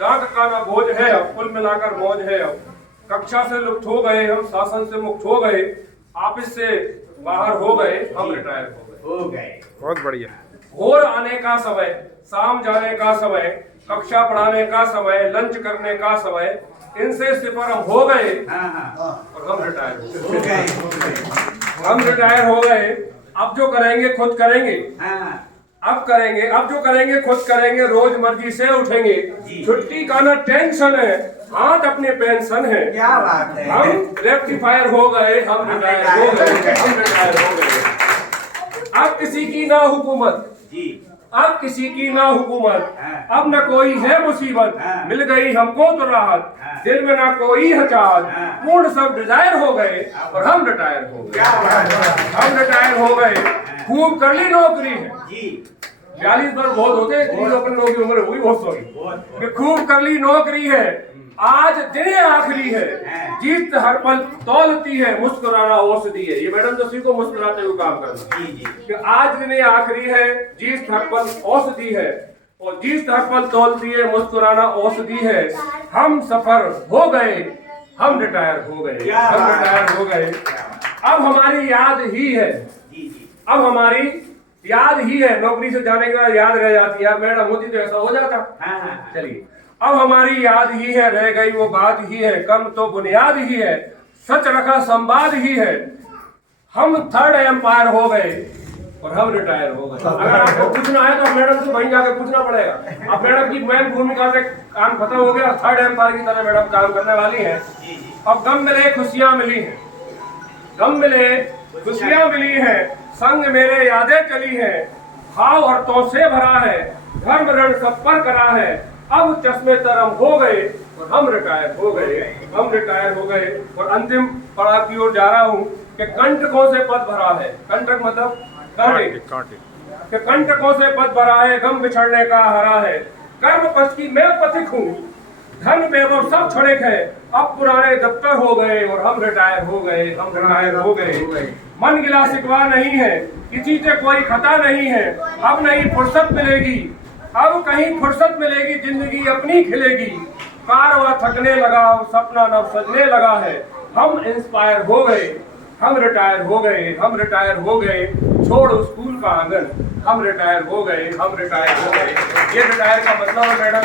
डाक का ना बोझ है अब, कुल मिलाकर मौज है अब। कक्षा से लुप्त हो गए हम, शासन से मुक्त हो गए, ऑफिस से बाहर हो गए, हम रिटायर हो गए। बहुत बढ़िया। भोर आने का समय, शाम जाने का समय, कक्षा पढ़ाने का समय, लंच करने का समय, इनसे सिपर हम हो गए और हम रिटायर हो गए। हम रिटायर हो गए। अब जो करेंगे खुद करेंगे। अब करेंगे, अब जो करेंगे खुद करेंगे, रोज मर्जी से उठेंगे। छुट्टी का ना टेंशन है, हाथ अपने पेंशन है। क्या बात है। हम रेक्टिफायर हो गए, हम रिटायर हो गए, हम रिटायर हो गए। अब किसी की ना हुकूमत, अब किसी की ना हुकूमत, अब न कोई है मुसीबत, मिल गई हमको तो राहत, दिल में ना कोई हचात, पूर्ण सब डिजायर हो गए और हम रिटायर हो गए। हम रिटायर हो गए। खूब कर ली नौकरी है, 42 वर्ष बहुत होते, अपने लोगों की उम्र हुई बहुत सॉरी। खूब कर ली नौकरी है, आज दिन आखिरी है, जीत हर पल तौलती है, मुस्कुराना औषधि है। ये मैडम तो को मुस्कुराते हुए काम करना कि आज दिन आखिरी है, जीत हर पल औषधि है, और जीत हर पल तौलती है, मुस्कुराना औषधि है। हम सफर हो गए, हम रिटायर हो गए, हम रिटायर हो गए। अब हमारी याद ही है, अब हमारी याद ही है, नौकरी से जाने के बाद याद रह जाती है। मैडम होती तो ऐसा हो जाता। चलिए, अब हमारी याद ही है, रह गई वो बात ही है, कर्म तो बुनियाद ही है, सच रखा संवाद ही है। हम थर्ड एम्पायर हो गए और हम रिटायर हो गए। अगर आपको पूछना है तो मैडम से वहीं जाके पूछना पड़ेगा। अब मैडम की मेन भूमिका से काम खत्म हो गया, थर्ड एम्पायर की तरह मैडम काम करने वाली है। अब गम मिले खुशियां मिली है, गम मिले खुशियां मिली है, संग मेरे यादें चली है, भाव और तो से भरा है, धर्म रण सब पर करा है। अब चश्मे तरम हो गए और हम रिटायर हो गए, हम रिटायर हो गए। और अंतिम पड़ाव की ओर जा रहा हूँ कि कंटकों से पद भरा है। कंटक मतलब कांटे, कि कंटकों से पद भरा है, गम बिछड़ने का हरा है। कर्म पथ की मैं पथिक हूँ, धन वैभव सब क्षणिक है। अब पुराने दफ्तर हो गए और हम रिटायर हो गए, हम रिटायर हो गए। मन गिला सिकवा नहीं है, किसी से कोई खता नहीं है। अब नहीं फुर्सत मिलेगी, अब कहीं फुर्सत मिलेगी, जिंदगी अपनी खिलेगी। कारवां थकने लगा, सपना नव सजने लगा है। हम इंस्पायर हो गए, हम रिटायर हो गए, हम रिटायर हो गए। छोड़ स्कूल का आंगन, हम रिटायर हो गए, हम रिटायर हो गए। ये रिटायर का मतलब है मैडम